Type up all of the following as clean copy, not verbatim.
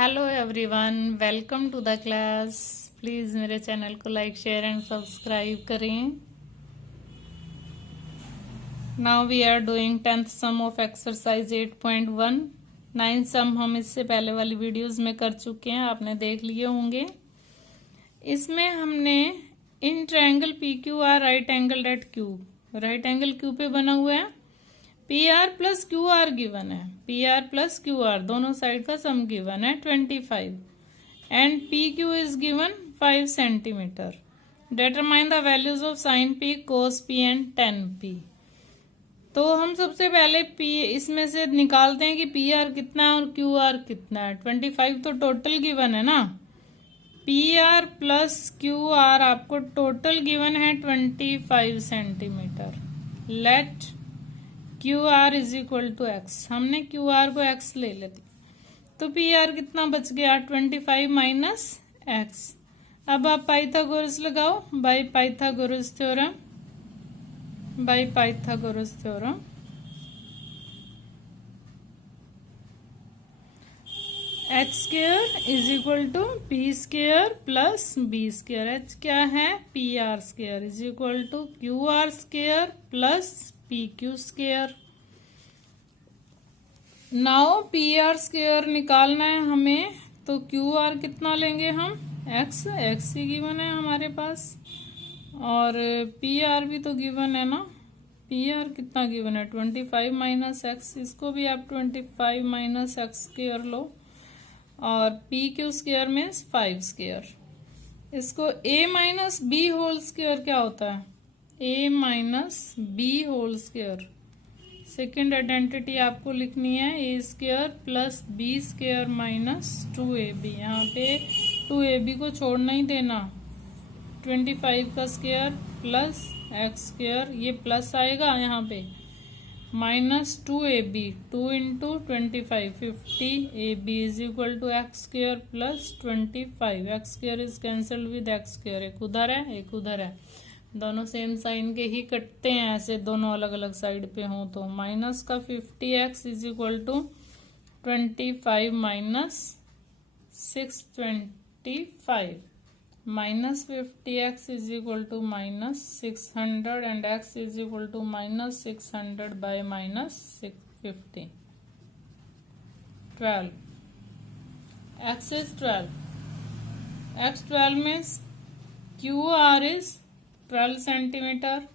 Hello everyone, welcome to the class. Please मेरे channel को like share and subscribe करें। Now we are doing 10th sum of exercise 8.1। 9 sum हम इससे पहले वाली वीडियोस में कर चुके हैं, आपने देख लिए होंगे। इसमें हमने in triangle P Q R right angle at Q पे बना हुआ है। P R plus Q R given है, P R plus Q R दोनों साइड का सम गिवन है 25 and P Q is given 5 centimetre. Determine the values of sine P, cos P and tan P. तो हम सबसे पहले P इसमें से निकालते हैं कि पी आर कितना है और क्यू आर कितना है। 25 तो टोटल गिवन है ना, P R plus Q R आपको टोटल गिवन है 25 centimetre. Let Q are is equal to X, हमने क्यू आर को एक्स ले लेते तो पी आर कितना बच गया 25 माइनस एक्स। अब आप पाइथागोरस लगाओ, by Pythagoras theorem, by Pythagoras theorem H square is equal to P square plus B square. H क्या है, P R square is equal to Q R square plus P Q square. Now P R square निकालना है हमें, तो QR are कितना लेंगे हम, x, x ही given है हमारे पास, और पी आर भी तो गिवन है ना। पी आर कितना गिवन है 25 माइनस एक्स, इसको भी आप 25 माइनस एक्स स्क्वायर लो, और पी क्यू स्क्वायर में 5 स्क्वायर। इसको A minus B whole square क्या होता है, A minus B whole square. Second identity आपको लिखनी है A square plus B square minus 2ab। यहाँ पे 2ab को छोड़ना ही देना। 25 का स्क्वायर प्लस एक्स स्क्वायर, ये प्लस आएगा यहाँ पे, minus 2ab, 2 into 25 50, ab is equal to x square plus 25। X square is cancelled with x square, एक उधर है एक उधर है, दोनों सेम साइन के ही कटते हैं ऐसे, दोनों अलग अलग साइड पे हों तो। माइनस का 50x is equal to 25 minus 625, minus 50x is equal to minus 600 and x is equal to minus 600 by minus 650, 12। x is 12, x 12 में क्यू आर इज 12 सेंटीमीटर,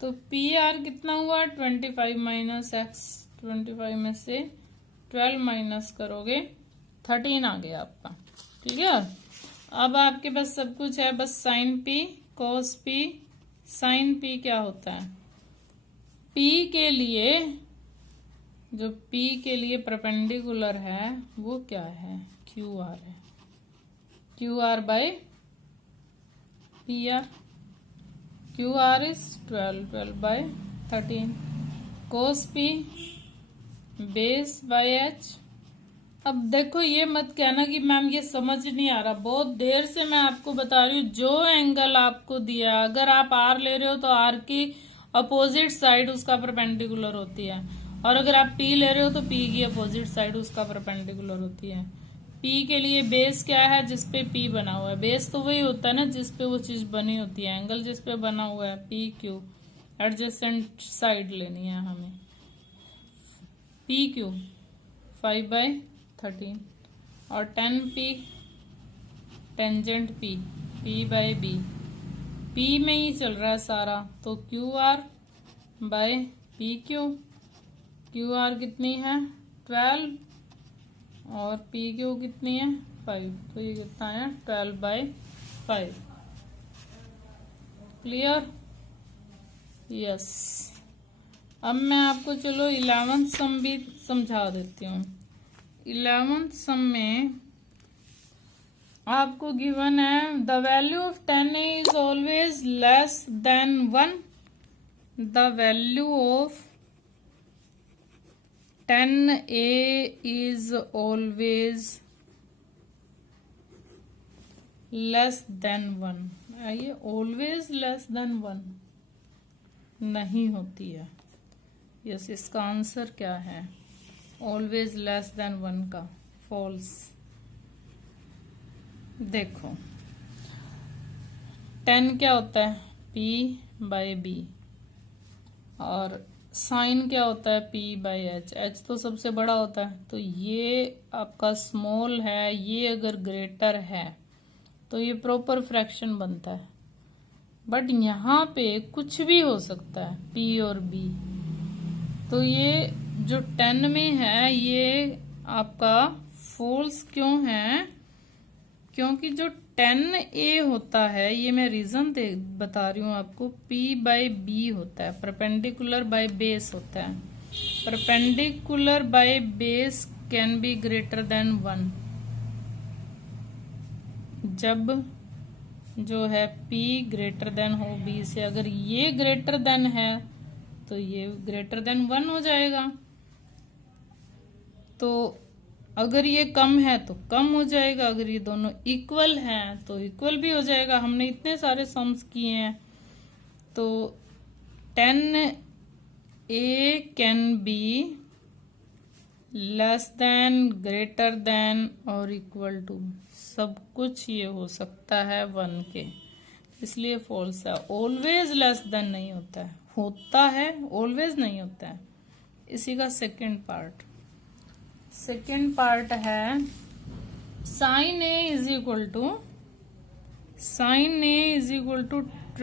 तो पी आर कितना हुआ 25 माइनस एक्स। 25 में से 12 माइनस करोगे 13 आ गया आपका, ठीक है। अब आपके पास सब कुछ है, बस sign P cos P. Sign P क्या होता है, पी के लिए, जो पी के लिए परपेंडिकुलर है वो क्या है, क्यू आर है, क्यू आर बाय पी आर। क्यू आर इज 12, 12 by 13। Cos P base by H. अब देखो ये मत कहना कि मैम ये समझ नहीं आ रहा, बहुत देर से मैं आपको बता रही हूँ। जो एंगल आपको दिया, अगर आप आर ले रहे हो तो आर की अपोजिट साइड उसका परपेंडिकुलर होती है, और अगर आप पी ले रहे हो तो पी की अपोजिट साइड उसका परपेंडिकुलर होती है। पी के लिए बेस क्या है, जिसपे पी बना हुआ है, बेस तो वही होता है ना जिसपे वो चीज बनी होती है। एंगल जिसपे बना हुआ है पी क्यू, एडजेसेंट साइड लेनी है हमें। पी क्यू 5 बाय 13 और 10 P tangent P, P by B, P में ही चल रहा है सारा, तो क्यू आर बाय पी क्यू। क्यू आर कितनी है 12 और पी क्यू कितनी है 5, तो ये कितना है 12 बाय 5। Clear, yes. अब मैं आपको चलो 11th सम भी समझा देती हूँ। 11th सम में आपको गिवन है the value of 10a is always less than 1, the value of 10a is always less than 1। ये always less than 1 नहीं होती है। यस, इसका आंसर क्या है, always less than 1 का फॉल्स। देखो 10 क्या होता है P/B और साइन क्या होता है P/H। H तो सबसे बड़ा होता है, तो ये आपका स्मॉल है, ये अगर ग्रेटर है तो ये प्रॉपर फ्रैक्शन बनता है। बट यहाँ पे कुछ भी हो सकता है P और B, तो ये जो 10 में है ये आपका फॉल्स क्यों है? क्योंकि जो 10A होता है, ये मैं रीजन बता रही हूँ आपको, P/B होता है, परपेंडिकुलर बाय बेस होता है। Perpendicular by base can be greater than 1। जब जो है P ग्रेटर देन हो B से, अगर ये ग्रेटर देन है तो ये ग्रेटर देन 1 हो जाएगा। तो अगर ये कम है तो कम हो जाएगा, अगर ये दोनों इक्वल हैं तो इक्वल भी हो जाएगा। हमने इतने सारे सम्स किए हैं, तो 10A can be less than, greater than और इक्वल टू, सब कुछ ये हो सकता है 1 के, इसलिए फॉल्स है। ऑलवेज लेस देन नहीं होता है, होता है ऑलवेज नहीं होता है। इसी का सेकंड पार्ट है sine A is equal to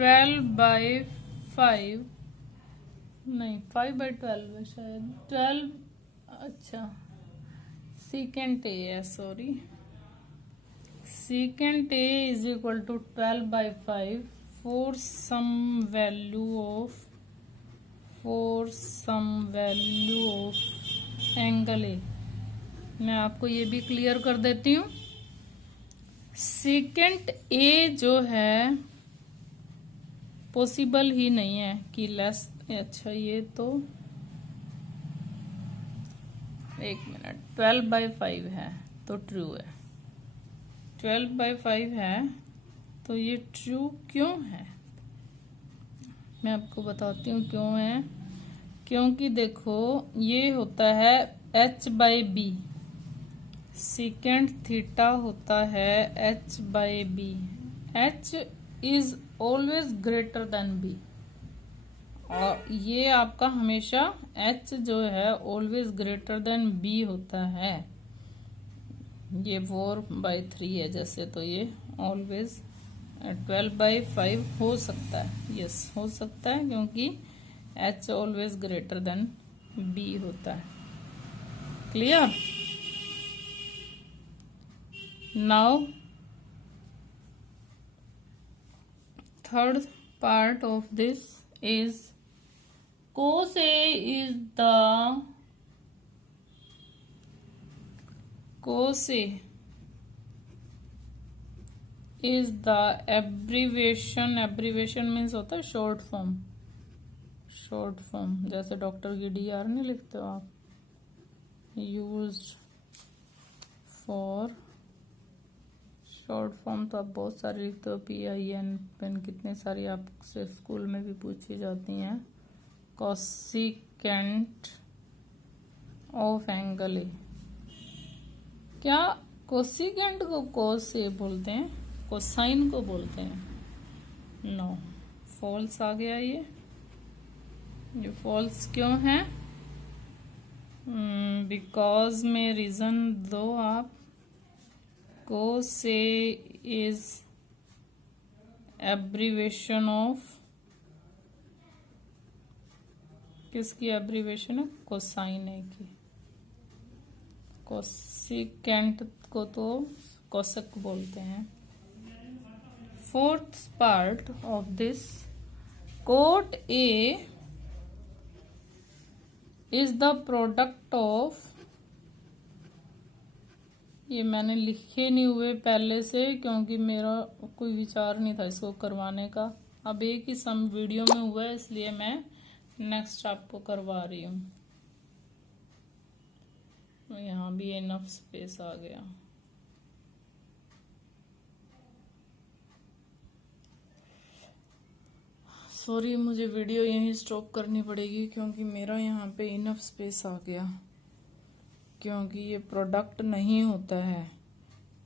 12/5, नहीं 5/12 है शायद, 12, अच्छा सेकेंड ए है, sorry, second A is equal to 12/5 for some value of angle A. मैं आपको ये भी क्लियर कर देती हूँ। सेकेंड ए जो है पॉसिबल ही नहीं है कि लेस, अच्छा ये तो 1 मिनट, 12/5 है तो ट्रू है, 12/5 है तो ये ट्रू क्यों है? मैं आपको बताती हूँ क्यों है। क्योंकि देखो ये होता है H/B, सेकेंड थीटा होता है H/B। H is always greater than B, और ये आपका हमेशा H जो है ऑलवेज ग्रेटर देन B होता है। ये 4/3 है जैसे, तो ये ऑलवेज 12/5 हो सकता है, यस हो सकता है, क्योंकि H always greater than B होता है। Clear? Now third part of this is cos A is the abbreviation means होता है शॉर्ट फॉर्म, जैसे डॉक्टर की DR नहीं लिखते हो आप, यूज्ड फॉर शॉर्ट फॉर्म, तो आप बहुत सारे लिखते हो, PIN, पेन, कितने सारी आपसे स्कूल में भी पूछी जाती हैं। कोसिकेंट ऑफ एंगल ए, क्या कोसिकेंट को कोस ए बोलते हैं? कोसाइन को बोलते हैं? नो, फॉल्स आ गया ये फॉल्स क्यों है? बिकॉज में रीजन दो आप। cos A is abbreviation of, किसकी एब्रीवेशन है? कोसाइन ए की। कोसिकेंट को तो कोसक बोलते हैं। Fourth part of this, cot A is the product of, ये मैंने लिखे नहीं हुए पहले से क्योंकि मेरा कोई विचार नहीं था इसको करवाने का। अब एक ही सम वीडियो में हुआ है, इसलिए मैं नेक्स्ट आपको करवा रही हूँ। यहाँ भी इनफ स्पेस आ गया। सॉरी, मुझे वीडियो यहीं स्टॉप करनी पड़ेगी क्योंकि मेरा यहाँ पे इनफ स्पेस आ गया, क्योंकि ये प्रोडक्ट नहीं होता है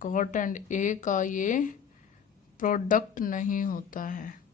कॉट एंड ए का ये प्रोडक्ट नहीं होता है।